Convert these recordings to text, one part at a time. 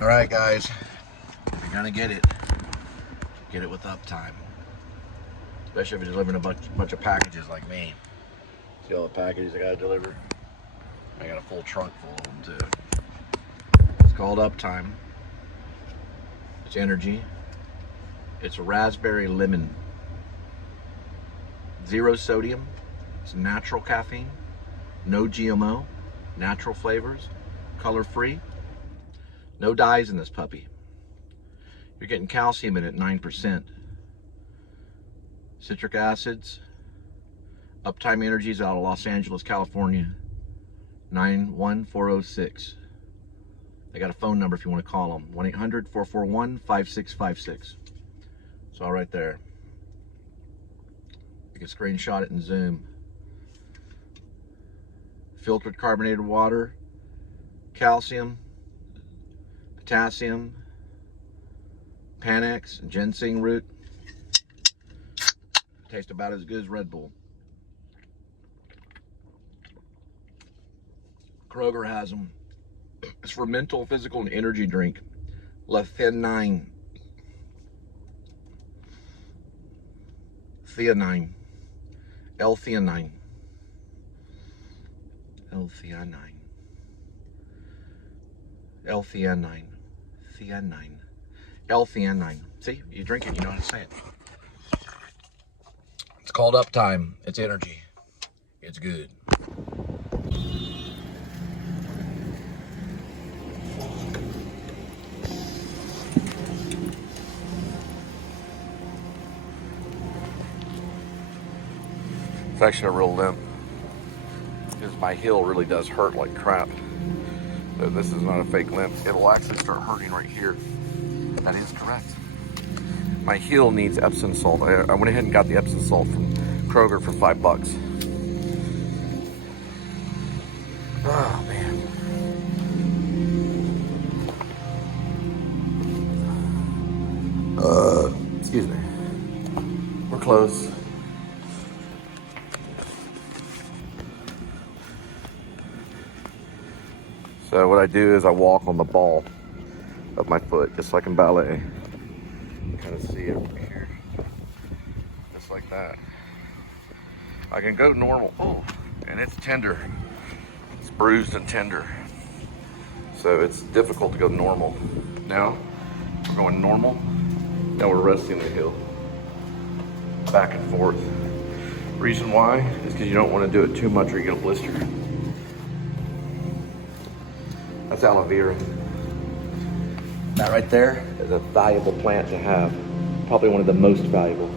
All right, guys, if you're gonna get it with Uptime. Especially if you're delivering a bunch of packages like me. See all the packages I gotta deliver? I got a full trunk full of them too. It's called Uptime. It's energy. It's a raspberry lemon. 0 sodium. It's natural caffeine. No GMO. Natural flavors. Color free. No dyes in this puppy. You're getting calcium in it, 9%. Citric acids. Uptime Energy is out of Los Angeles, California. 91406. They got a phone number if you want to call them. 1-800-441-5656. It's all right there. You can screenshot it and zoom. Filtered carbonated water, calcium, potassium, Panax, ginseng root. Tastes about as good as Red Bull. Kroger has them. It's for mental, physical, and energy drink. L-theanine. Theanine. L-theanine. L-theanine. L-theanine. Theanine. L-theanine. See, you drink it, you know how to say it. It's called Uptime. It's energy. It's good. It's actually a real limp, because my heel really does hurt like crap. So this is not a fake limp. It'll actually start hurting right here. That is correct. My heel needs Epsom salt. I went ahead and got the Epsom salt from Kroger for $5. Oh man. Excuse me. We're close. So what I do is I walk on the ball of my foot, just like in ballet. You kind of see it over here, just like that. I can go normal. Oh, and it's tender. It's bruised and tender. So it's difficult to go normal. Now, we're going normal. Now we're resting the heel. Back and forth. Reason why is because you don't want to do it too much or you get a blister. That's aloe vera. That right there is a valuable plant to have. Probably one of the most valuable.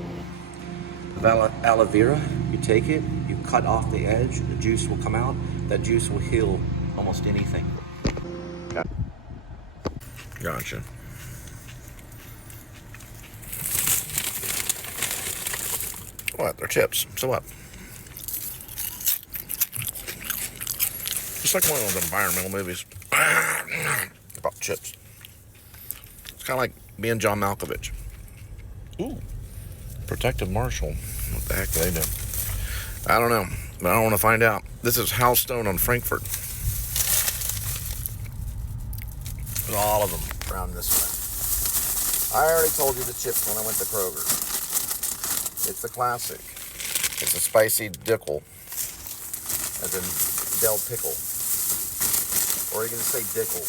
Aloe vera, you take it, you cut off the edge, the juice will come out. That juice will heal almost anything. Gotcha. What? They're chips. So what? It's like one of those environmental movies about chips. It's kind of like being John Malkovich. Ooh. Protective Marshal. What the heck do they do? I don't know, but I don't want to find out. This is Housestone on Frankfurt. Put all of them around this way. I already told you the chips when I went to Kroger. It's the classic. It's a spicy dickle, as in Del Pickle. Or you can say dickle.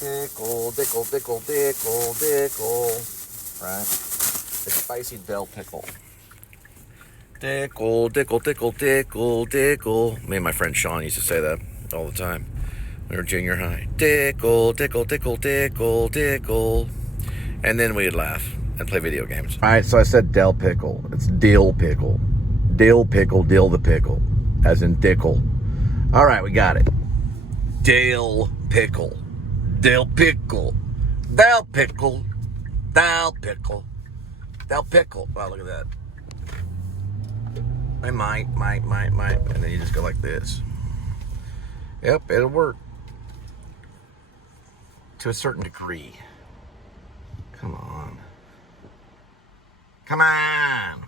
Dickle, dickle, dickle, dickle, dickle. Right? It's spicy Del Pickle. Dickle, dickle, dickle, dickle, dickle. Me and my friend Sean used to say that all the time. We were junior high. Dickle, dickle, dickle, dickle, dickle. And then we'd laugh and play video games. All right, so I said Del Pickle. It's Dill Pickle. Dill Pickle, Dill the Pickle. As in Dickle. All right, we got it. Dill Pickle. Dill Pickle. Dill Pickle. Dill Pickle. Dill Pickle. Wow, look at that. I might. And then you just go like this. Yep, it'll work. To a certain degree. Come on. Come on!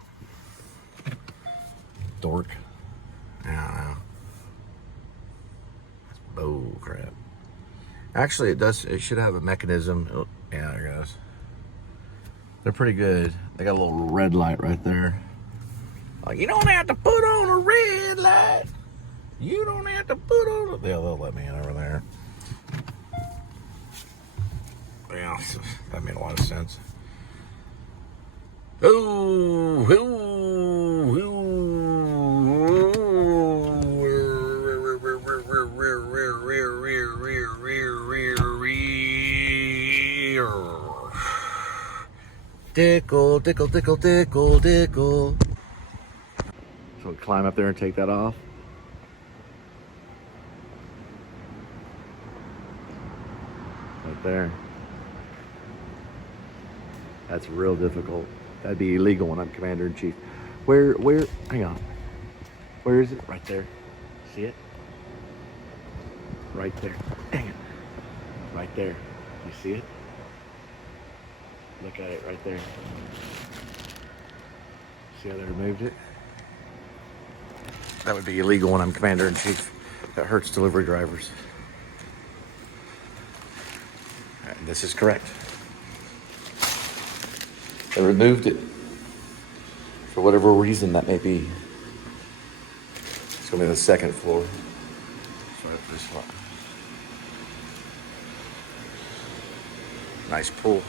Dork. I don't know. That's bull crap. Actually, it does. It should have a mechanism. Oh, yeah, there it goes. They're pretty good. They got a little red light right there. Like, you don't have to put on a red light. You don't have to put on a... Yeah, they'll let me in over there. Yeah, that made a lot of sense. Ooh, ooh, ooh. Tickle, tickle, tickle, tickle, tickle. So we climb up there and take that off. Right there. That's real difficult. That'd be illegal when I'm commander-in-chief. Where, hang on. Where is it? Right there. See it? Right there. Dang it. Right there. You see it? Look at it right there. See how they removed it? That would be illegal when I'm commander-in-chief. That hurts delivery drivers. And this is correct. They removed it for whatever reason that may be. It's gonna be the second floor. So this one. Nice pool.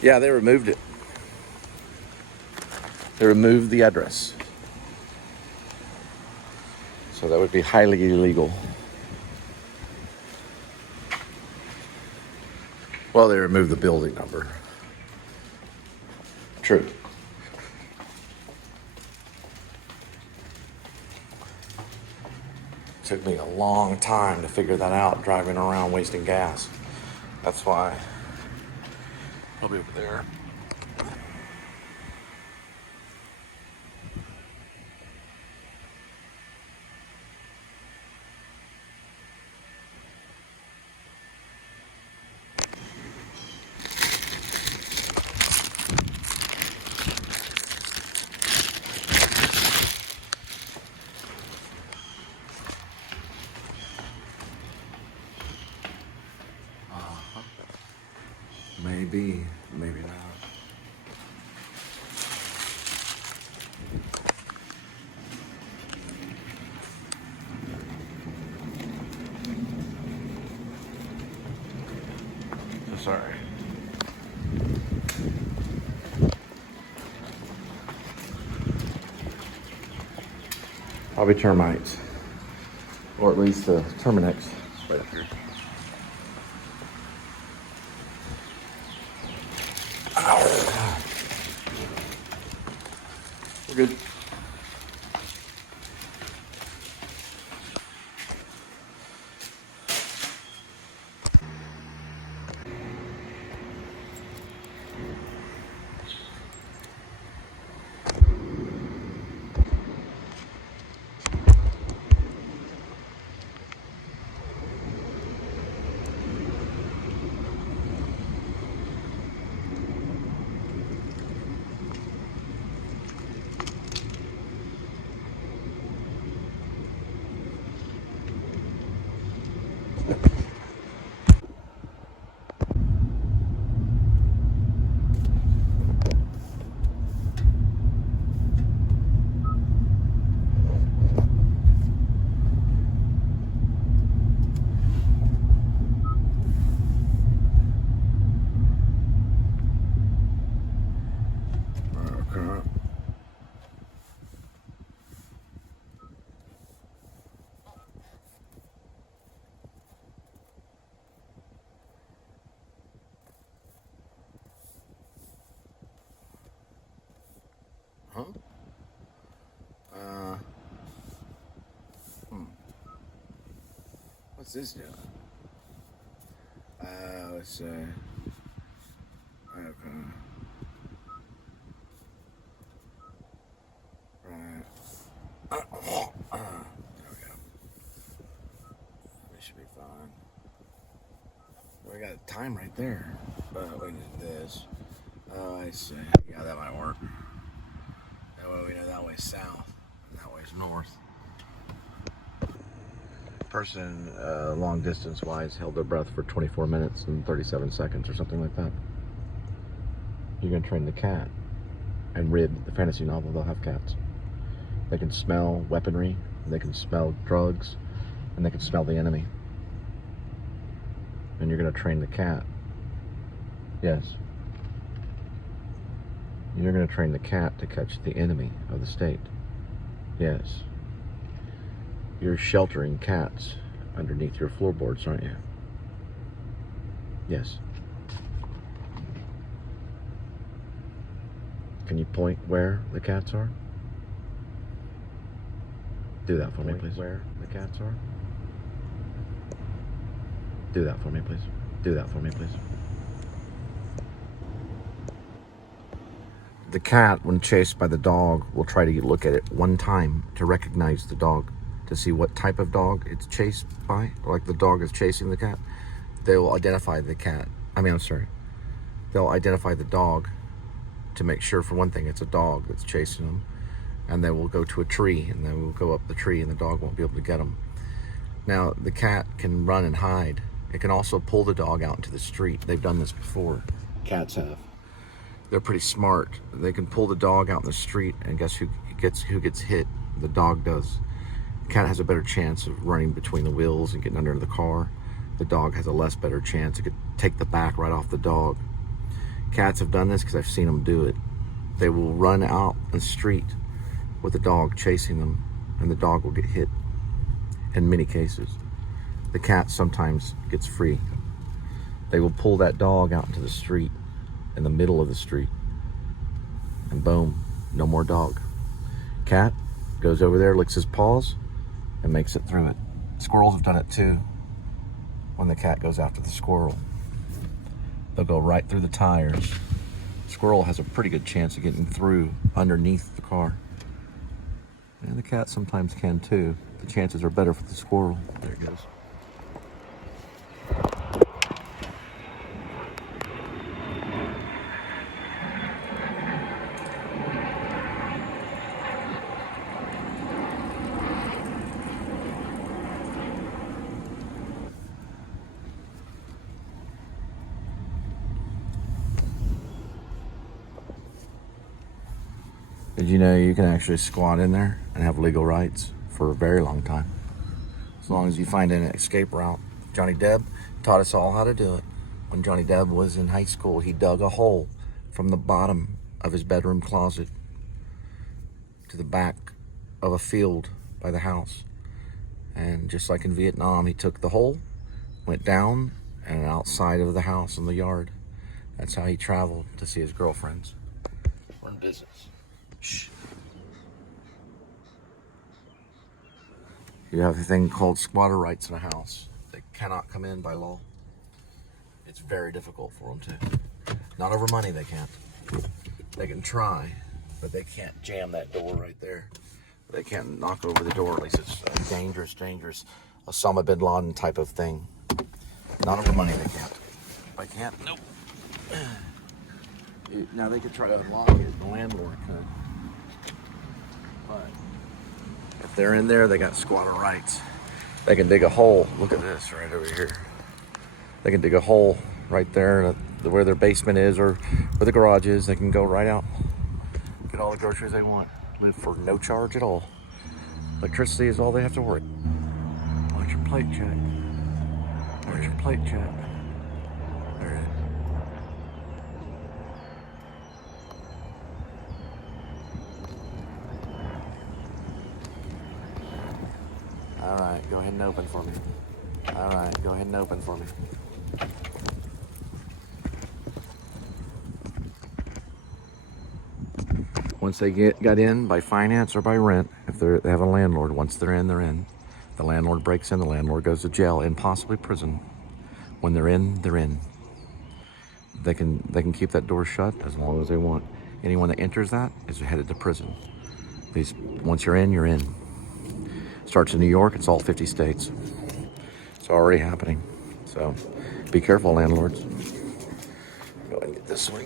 Yeah, they removed it. They removed the address. So that would be highly illegal. Well, they removed the building number. True. Took me a long time to figure that out, driving around wasting gas. That's why I'll be over there. Maybe, maybe not. So sorry. Probably termites. Or at least Terminex. It's right up here. We're good. Huh? What's this doing? Let's see. Okay. Right. There we go. We should be fine. We got time right there. We did this. Oh, I see. Yeah, that might work. That way we know that way's south and that way's north. person long distance wise held their breath for 24 minutes and 37 seconds or something like that. You're gonna train the cat. And read the fantasy novel, they'll have cats. They can smell weaponry, they can smell drugs, and they can smell the enemy. And you're gonna train the cat. Yes. You're gonna train the cat to catch the enemy of the state. Yes. You're sheltering cats underneath your floorboards, aren't you? Yes. Can you point where the cats are? Do that for me, please. Where the cats are? Do that for me, please. Do that for me, please. The cat, when chased by the dog, will try to look at it one time to recognize the dog, to see what type of dog it's chased by, like the dog is chasing the cat. They will identify the cat. They'll identify the dog to make sure, for one thing, it's a dog that's chasing them. And they will go to a tree, and they will go up the tree, and the dog won't be able to get them. Now, the cat can run and hide. It can also pull the dog out into the street. They've done this before. Cats have. They're pretty smart. They can pull the dog out in the street, and guess who gets hit? The dog does. The cat has a better chance of running between the wheels and getting under the car. The dog has a less better chance. It could take the back right off the dog. Cats have done this because I've seen them do it. They will run out in the street with the dog chasing them, and the dog will get hit in many cases. The cat sometimes gets free. They will pull that dog out into the street, in the middle of the street, and boom, no more dog. Cat goes over there, licks his paws, and makes it through it. Squirrels have done it too. When the cat goes after the squirrel, they'll go right through the tires. Squirrel has a pretty good chance of getting through underneath the car. And the cat sometimes can too. The chances are better for the squirrel. There it goes. Did you know you can actually squat in there and have legal rights for a very long time? As long as you find an escape route. Johnny Depp taught us all how to do it. When Johnny Depp was in high school, he dug a hole from the bottom of his bedroom closet to the back of a field by the house. And just like in Vietnam, he took the hole, went down, and outside of the house in the yard. That's how he traveled to see his girlfriends. We're in business. Shh. You have a thing called squatter rights in a house. They cannot come in by law. It's very difficult for them to. Not over money, they can't. They can try, but they can't jam that door right there. They can't knock over the door. At least it's a dangerous Osama bin Laden type of thing. Not over money, they can't. I can't. Nope. Now they could try to unlock it. The landlord could. But if they're in there, they got squatter rights. They can dig a hole. Look at this right over here. They can dig a hole right there where their basement is or where the garage is. They can go right out, get all the groceries they want, live for no charge at all. Electricity is all they have to worry. Watch your plate check. Watch your plate check. There it is. All right, go ahead and open for me. All right, go ahead and open for me. Once they got in by finance or by rent, if they have a landlord, once they're in, they're in. The landlord breaks in, the landlord goes to jail and possibly prison. When they're in, they're in. They can keep that door shut as long as they want. Anyone that enters that is headed to prison. Once you're in, you're in. Starts in New York, it's all 50 states. It's already happening. So be careful, landlords. Go ahead and get this one.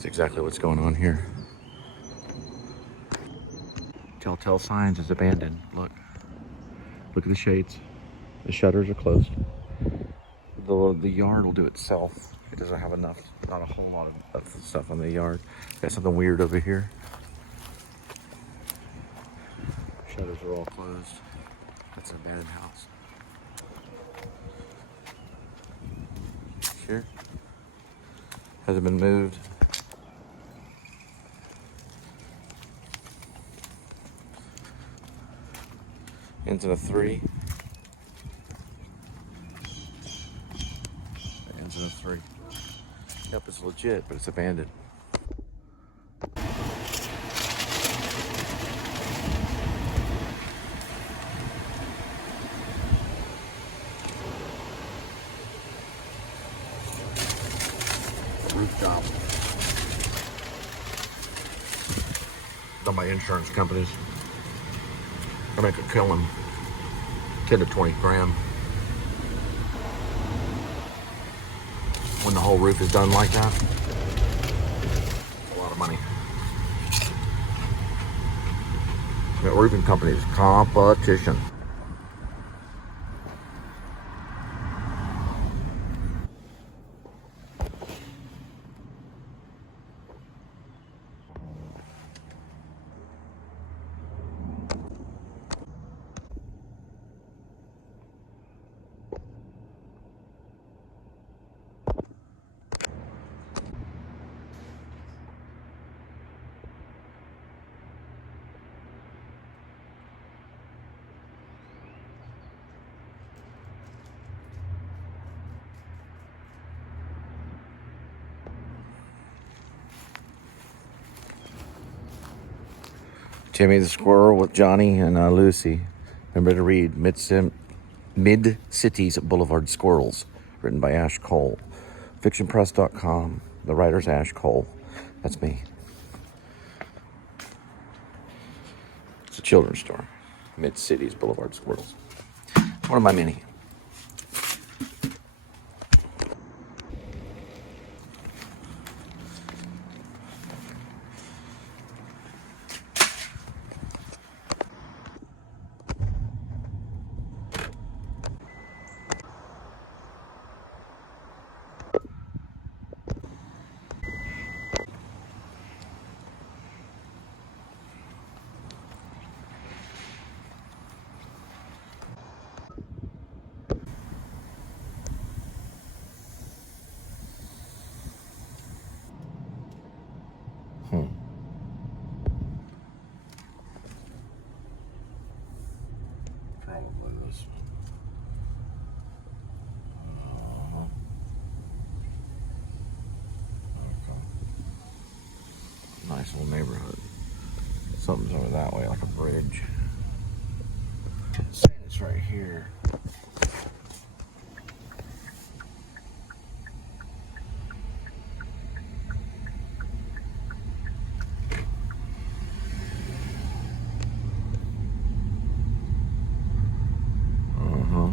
That's exactly what's going on here. Telltale signs is abandoned. Look at the shades. The shutters are closed. The yard will do itself. It doesn't have enough, not a whole lot of stuff on the yard. Got something weird over here. Shutters are all closed. That's an abandoned house. Sure. Hasn't been moved. Ends in a 3. Ends in a 3. Yep, it's legit, but it's abandoned. Rooftop. Done by insurance companies. I make a killing, 10 to 20 grand. When the whole roof is done like that, a lot of money. That roofing company is competition. Timmy the Squirrel with Johnny and Lucy. Remember to read Mid-Cities Boulevard Squirrels, written by Ash Cole. FictionPress.com. The writer's Ash Cole. That's me. It's a children's story. Mid-Cities Boulevard Squirrels. One of my many. Probably this one. Okay. Nice little neighborhood. Something's over that way, like a bridge. It's right here. Uh-huh.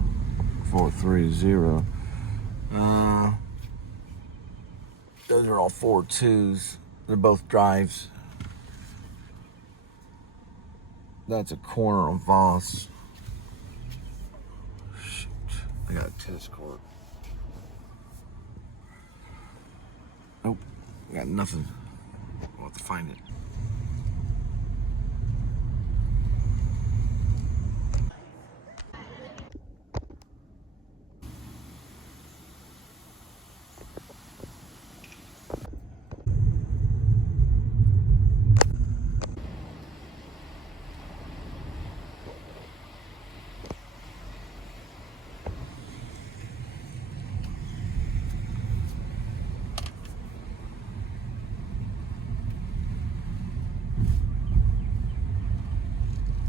430. Those are all 4.2s. They're both drives. That's a corner of Voss. Shoot. I got a tennis court. Nope. I got nothing. I'll have to find it.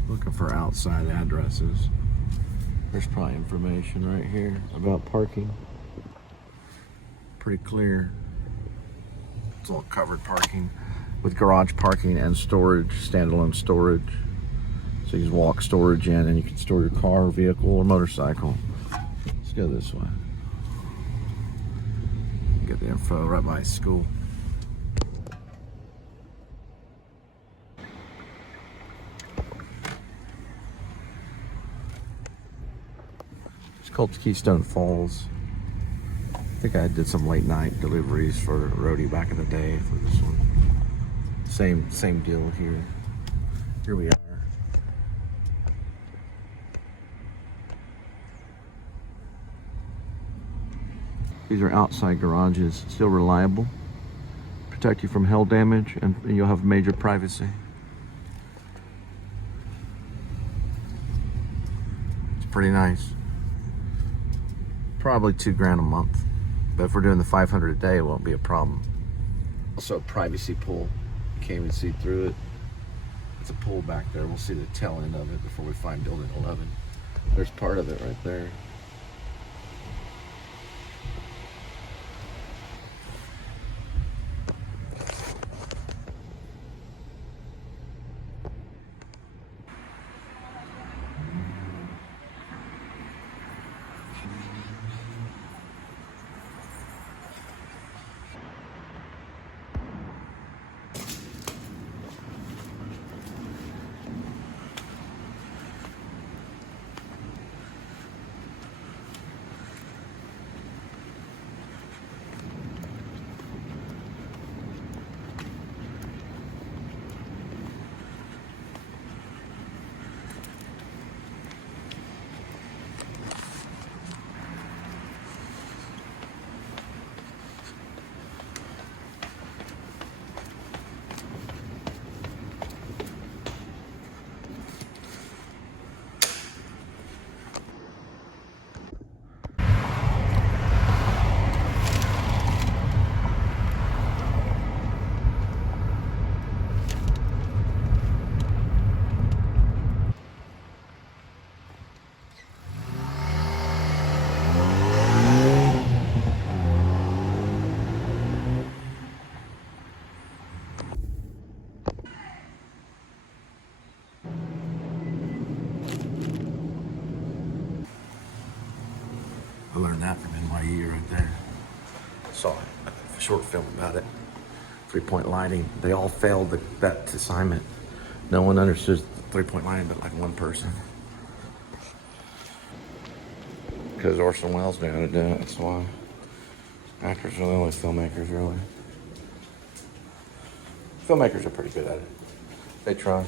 Looking for outside addresses. There's probably information right here about parking. Pretty clear. It's all covered parking with garage parking and storage, standalone storage. So you just walk storage in and you can store your car, vehicle, or motorcycle. Let's go this way. Get the info right by school. called Keystone Falls. I think I did some late night deliveries for Roadie back in the day for this one. Same deal here. Here we are. These are outside garages, still reliable. Protect you from hail damage, and you'll have major privacy. It's pretty nice. Probably $2,000 a month, but if we're doing the 500 a day, it won't be a problem. Also a privacy pole. You can't even see through it. It's a pole back there. We'll see the tail end of it before we find building 11. There's part of it right there. I learned that from NYU right there. Saw a short film about it. 3-point lighting. They all failed that assignment. No one understood 3-point lighting but like one person. Because Orson Welles knew how to do it, that's why. Actors are the only filmmakers, really. Filmmakers are pretty good at it. They try.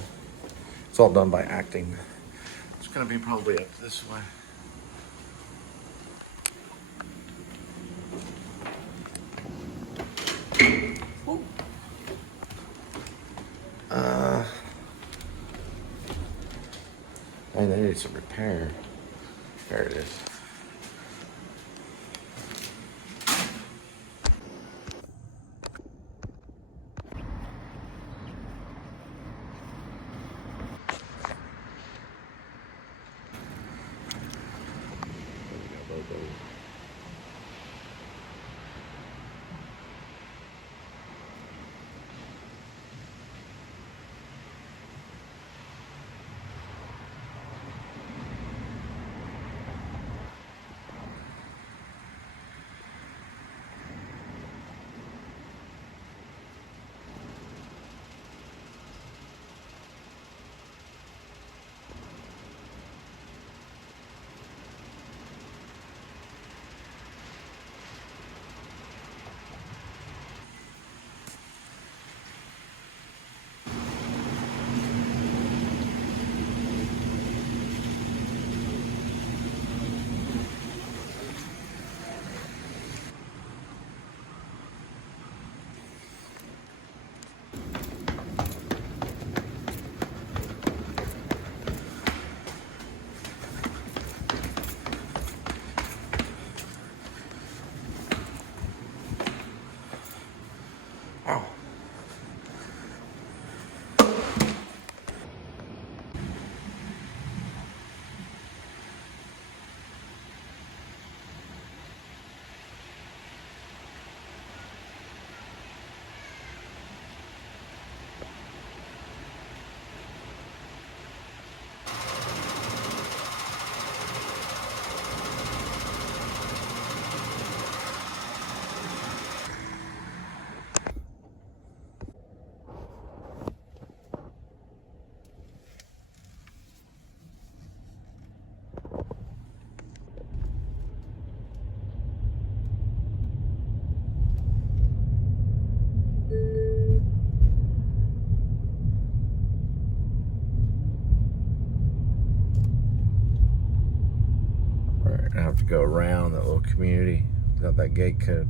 It's all done by acting. It's gonna be probably up this way. And they need some repair. There it is. to go around that little community without that gate code.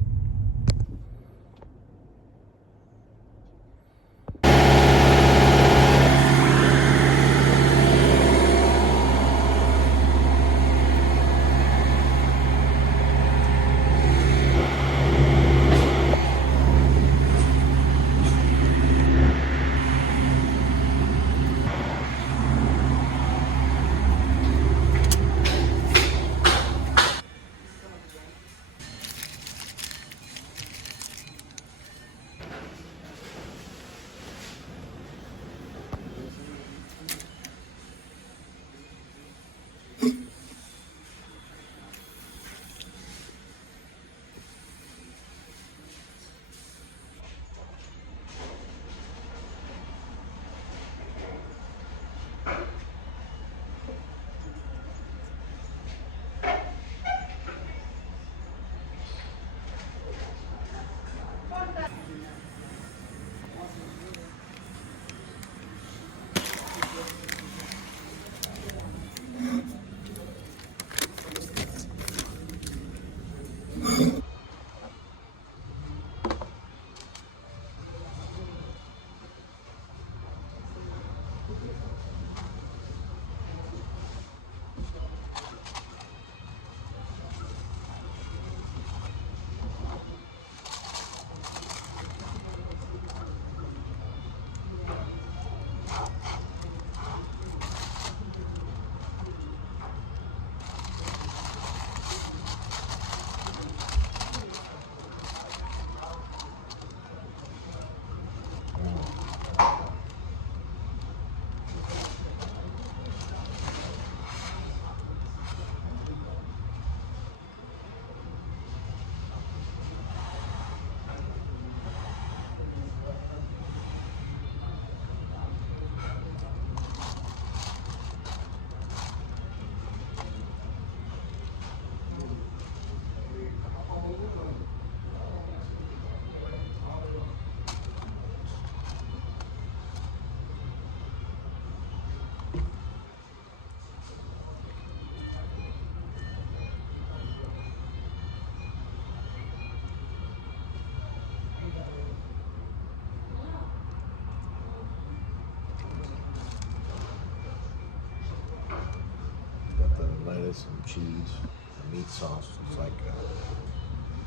Lettuce and cheese and meat sauce. It's like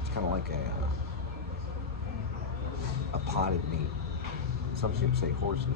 it's kind of like a potted meat. Some people say horses.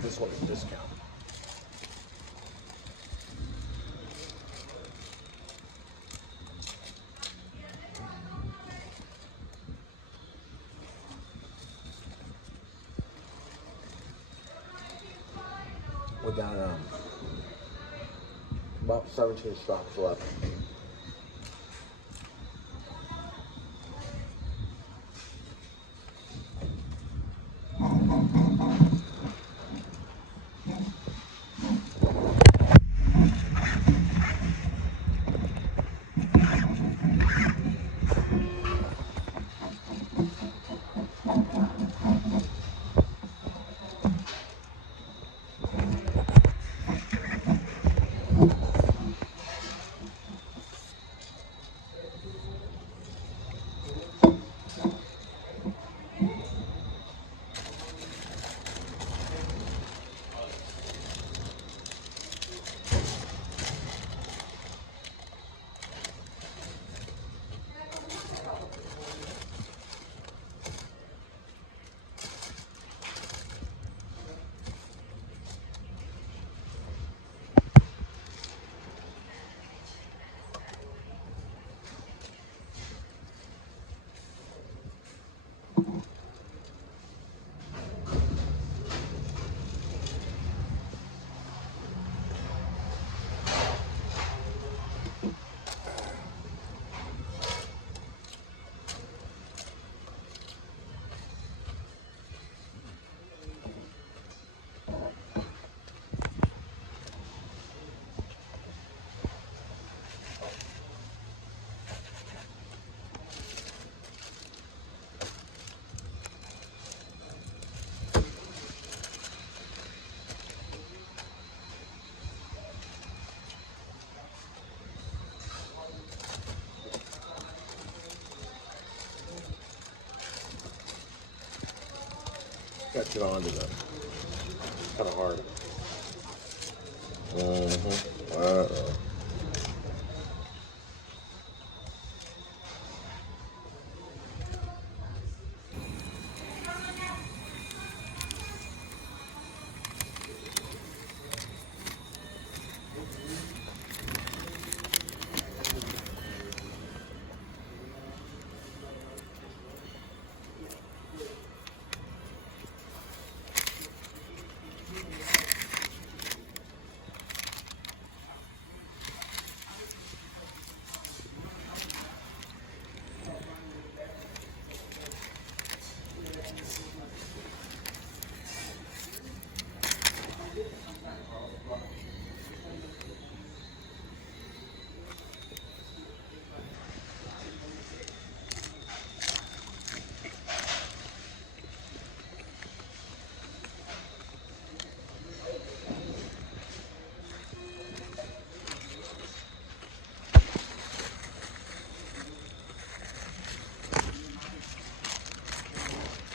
This one is a discount. got about 17 stops left. Got you onto them. Kind of hard. Uh-oh.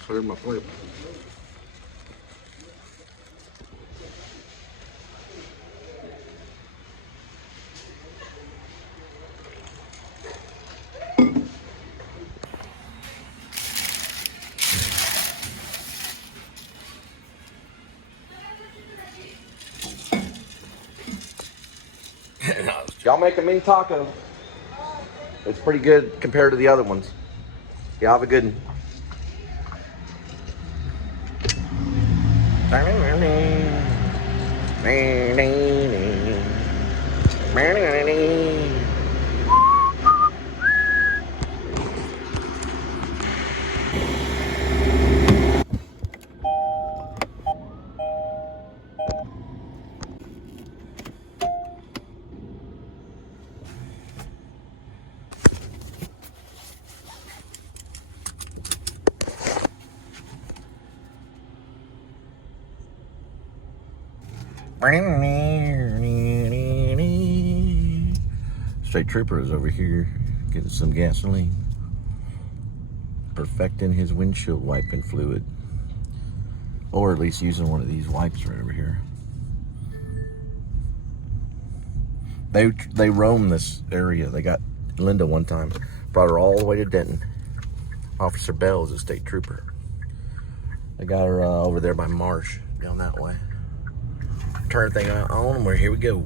Cleared my plate. Y'all make a mean taco. It's pretty good compared to the other ones. Y'all have a good one. State Trooper is over here getting some gasoline, perfecting his windshield wiping fluid, or at least using one of these wipes right over here. They roam this area. They got Linda one time, brought her all the way to Denton. Officer Bell is a state trooper. They got her over there by Marsh, down that way. Turn the thing on, and here we go.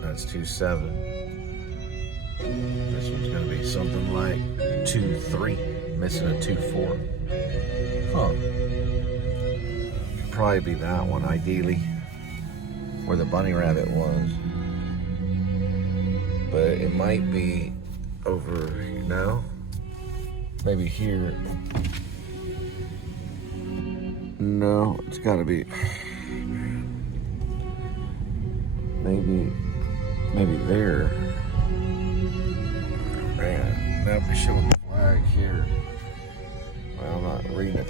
That's 2-7. This one's gonna be something like 2-3, missing a 2-4. Huh. Could probably be that one, ideally, where the bunny rabbit was. But it might be over, no? Maybe here. No, it's gotta be. Maybe there. Man, that'll be showing the flag here. Well, I'm not reading it.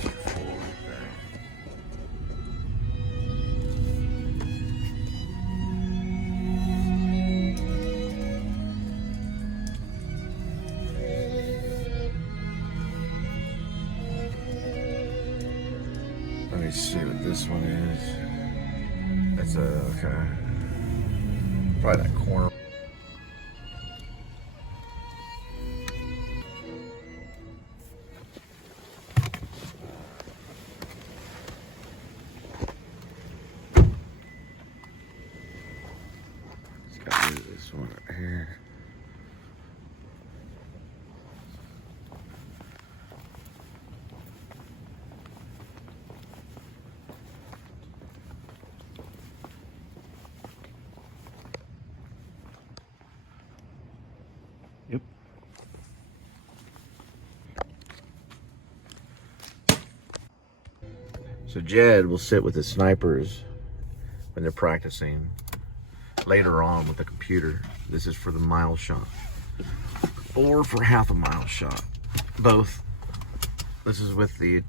Let me see what this one is. It's okay. Probably that corner. It's got to be this one right here. Yep. So Jed will sit with his snipers when they're practicing later on with the computer. This is for the mile shot or for half a mile shot, both. This is with the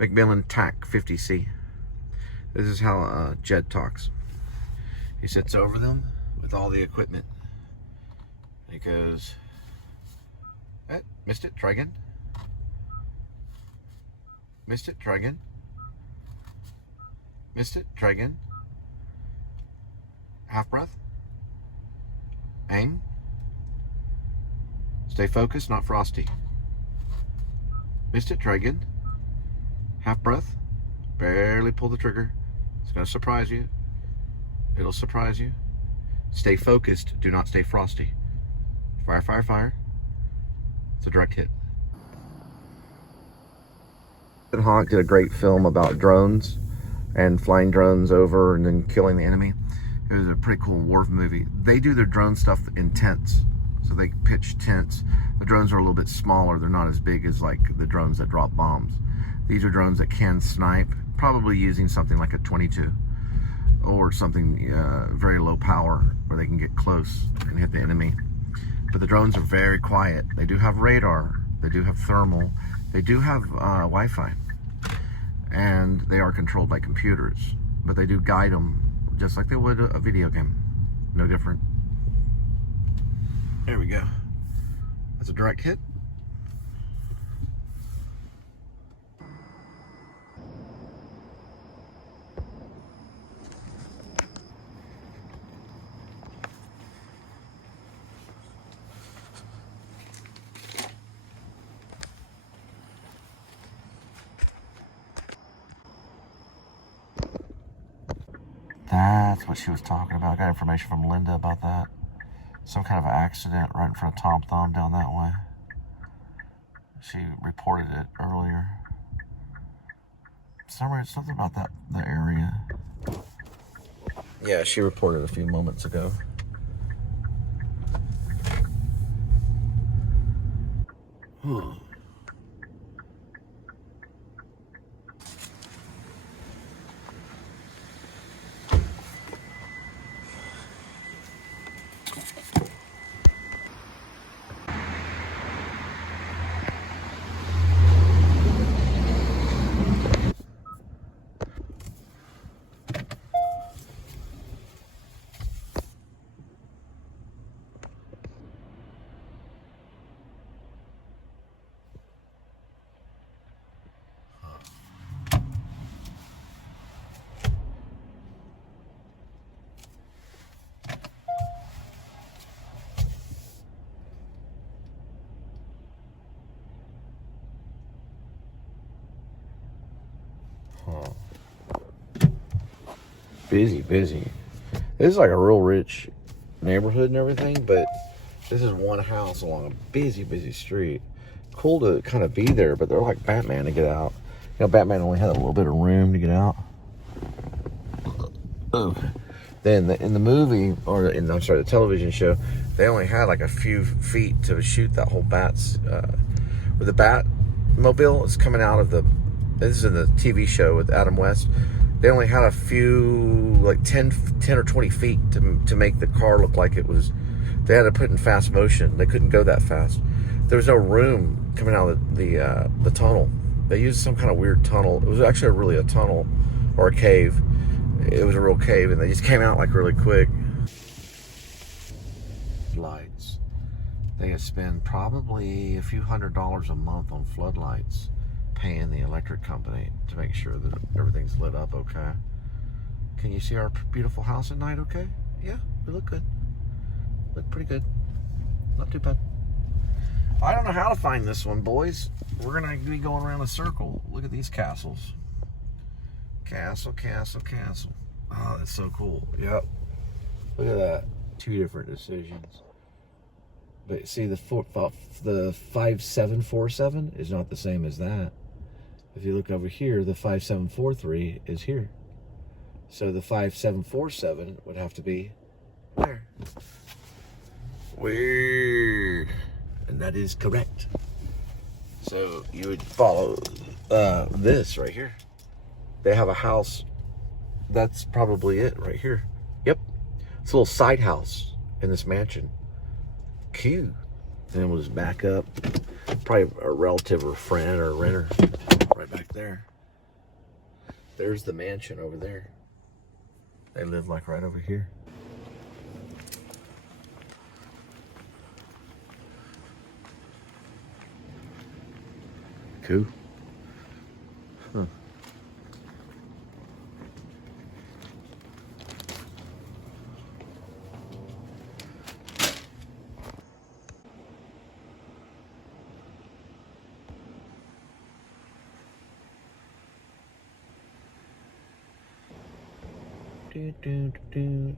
Macmillan TAC 50C. This is how Jed talks. He sits over them with all the equipment. He goes, missed it, try again. Missed it, try again. Missed it, try again. Half breath. Aim. Stay focused, not frosty. Missed it, try again. Half breath. Barely pull the trigger. It's going to surprise you. It'll surprise you. Stay focused, do not stay frosty. Fire, fire, fire. It's a direct hit. Hawk did a great film about drones and flying drones over and then killing the enemy. It was a pretty cool war movie. They do their drone stuff in tents. So they pitch tents. The drones are a little bit smaller. They're not as big as like the drones that drop bombs. These are drones that can snipe, probably using something like a 22 or something very low power where they can get close and hit the enemy. But the drones are very quiet. They do have radar, they do have thermal, they do have Wi-Fi, and they are controlled by computers. but they do guide them just like they would a video game. No different. There we go. That's a direct hit. That's what she was talking about. I got information from Linda about that. Some kind of accident right in front of Tom Thumb down that way. She reported it earlier. Something about that, the area. Yeah, she reported a few moments ago. Busy. This is like a real rich neighborhood and everything, but this is one house along a busy street. Cool to kind of be there, but they're like Batman to get out. You know, Batman only had a little bit of room to get out. Then in the movie, I'm sorry, the television show, they only had like a few feet to shoot that whole where the Batmobile is coming out of this is in the TV show with Adam West. They only had a few, like 10 or 20 feet to make the car look like it was, they had to put it in fast motion. They couldn't go that fast. There was no room coming out of the tunnel. They used some kind of weird tunnel. It was actually really a tunnel or a cave. It was a real cave, and they just came out like really quick. Lights. They had spent probably a few $100s a month on floodlights, paying the electric company to make sure that everything's lit up okay. Can you see our beautiful house at night okay? Yeah, we look good. Look pretty good. Not too bad. I don't know how to find this one, boys. We're gonna be going around a circle. Look at these castles. Castle. Oh, that's so cool. Yep. Look at that. Two different decisions. But see, the 5747 is not the same as that. If you look over here, the 5743 is here. So the 5747 would have to be there. Weird. And that is correct. So you would follow this right here. They have a house. That's probably it right here. Yep. It's a little side house in this mansion. Cute. Then we'll just back up. Probably a relative or friend or a renter right back there. There's the mansion over there. They live like right over here. Cool. Huh.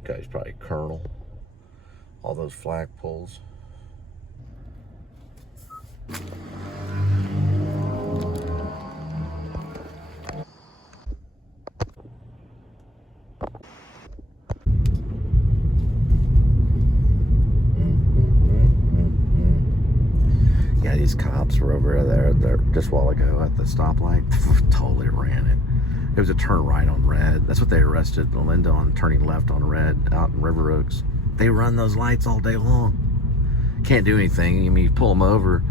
Guy's probably Colonel. All those flagpoles. Yeah, these cops were over there just a while ago at the stoplight. Totally ran it. It was a turn right on red. That's what they arrested Linda on, turning left on red out in River Oaks. They run those lights all day long. Can't do anything. I mean, you pull them over,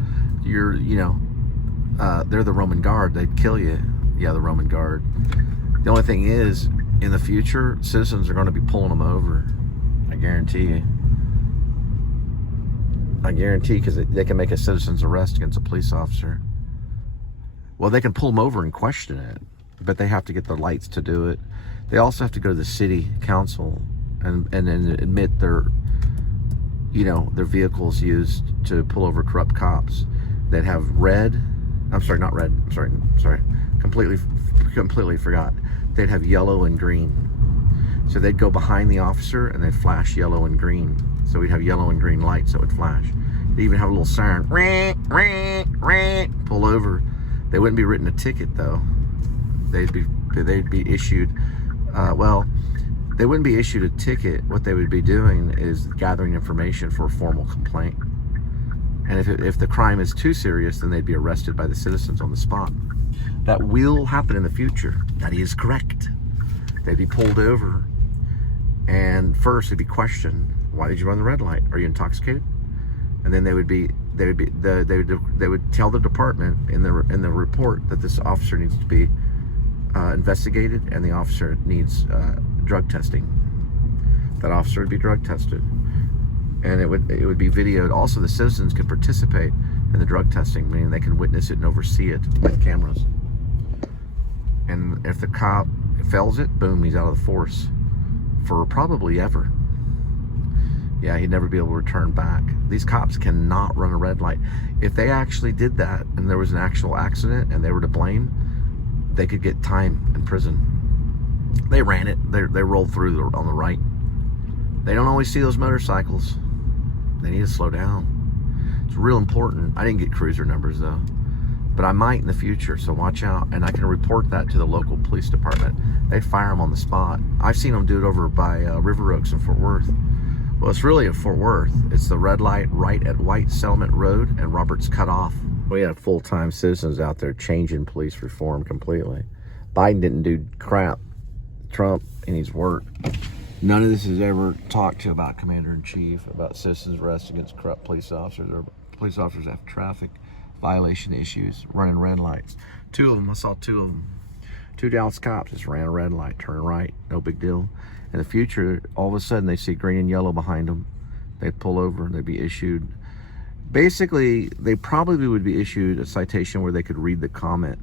they're the Roman guard. They'd kill you. Yeah, the Roman guard. The only thing is, in the future, citizens are going to be pulling them over. I guarantee you. I guarantee, because they can make a citizen's arrest against a police officer. Well, they can pull them over and question it, but they have to get the lights to do it. They also have to go to the city council and admit their vehicles used to pull over corrupt cops that have red. I'm sorry, not red. I'm sorry. Completely forgot. They'd have yellow and green. So they'd go behind the officer and they'd flash yellow and green. So we'd have yellow and green lights that would flash. They even have a little siren. Pull over. They wouldn't be written a ticket though. They'd be issued. They wouldn't be issued a ticket. What they would be doing is gathering information for a formal complaint. And if the crime is too serious, then they'd be arrested by the citizens on the spot. That will happen in the future. That is correct. They'd be pulled over, and first they'd be questioned. Why did you run the red light? Are you intoxicated? And then they would tell the department in the report that this officer needs to be investigated, and the officer needs drug testing. That officer would be drug tested, and it would be videoed. Also, the citizens could participate in the drug testing, meaning they can witness it and oversee it with cameras. And if the cop fails it, boom, he's out of the force for probably ever. Yeah, he'd never be able to return back. These cops cannot run a red light. If they actually did that and there was an actual accident and they were to blame, they could get time in prison. They ran it. They rolled through on the right. They don't always see those motorcycles. They need to slow down. It's real important. I didn't get cruiser numbers though, but I might in the future, so watch out. And I can report that to the local police department. They fire them on the spot. I've seen them do it over by River Oaks in Fort Worth. Well, it's really at Fort Worth. It's the red light right at White Settlement Road and Roberts Cut Off. We had full-time citizens out there changing police reform completely. Biden didn't do crap. Trump and his work. None of this is ever talked to about Commander-in-Chief, about citizens' arrests against corrupt police officers, or police officers have traffic violation issues, running red lights. Two of them, I saw two of them. Two Dallas cops just ran a red light, turn right, no big deal. In the future, all of a sudden they see green and yellow behind them. They'd pull over and they'd be issued. Basically, they probably would be issued a citation where they could read the comment.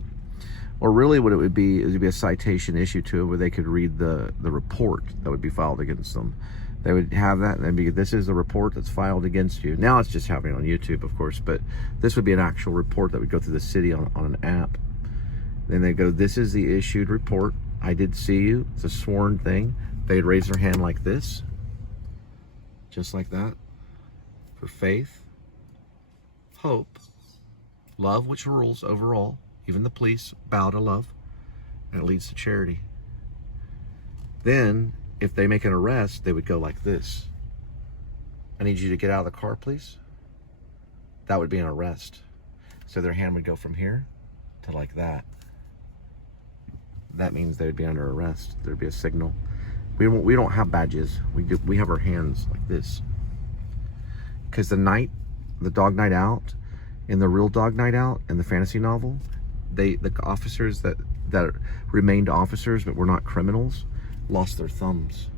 Or really what it would be is it'd be a citation issued to it where they could read the report that would be filed against them. They would have that and they'd be, this is the report that's filed against you. Now it's just happening on YouTube, of course, but this would be an actual report that would go through the city on an app. Then they go, this is the issued report. I did see you. It's a sworn thing. They'd raise their hand like this, just like that, for faith, hope, love, which rules overall. Even the police bow to love, and it leads to charity. Then, if they make an arrest, they would go like this. I need you to get out of the car, please. That would be an arrest. So their hand would go from here to like that. That means they would be under arrest. There'd be a signal. We don't have badges. We have our hands like this. Because the dog night out, in the real dog night out, in the fantasy novel, the officers that remained officers but were not criminals lost their thumbs.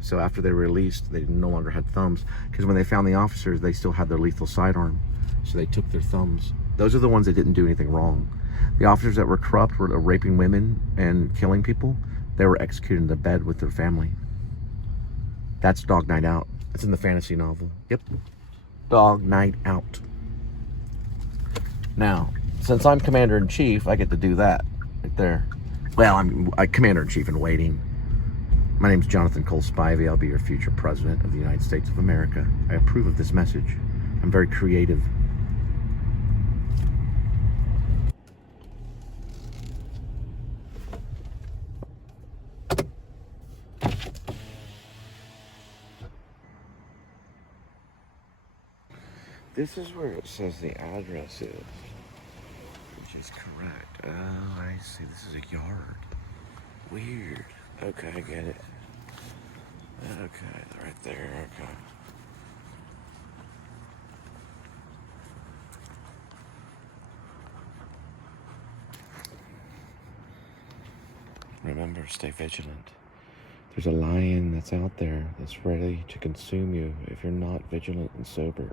So after they were released, they no longer had thumbs. Because when they found the officers, they still had their lethal sidearm. So they took their thumbs. Those are the ones that didn't do anything wrong. The officers that were corrupt, were raping women and killing people, they were executed in the bed with their family. That's Dog Night Out. It's in the fantasy novel. Yep. Dog Night Out. Now, since I'm Commander-in-Chief, I get to do that right there. Well, I'm Commander-in-Chief in waiting. My name's Jonathan Cole Spivey. I'll be your future President of the United States of America. I approve of this message. I'm very creative. This is where it says the address is, which is correct. Oh, I see. This is a yard. Weird. Okay, I get it. Okay, right there. Okay. remember, stay vigilant. There's a lion that's out there that's ready to consume you if you're not vigilant and sober.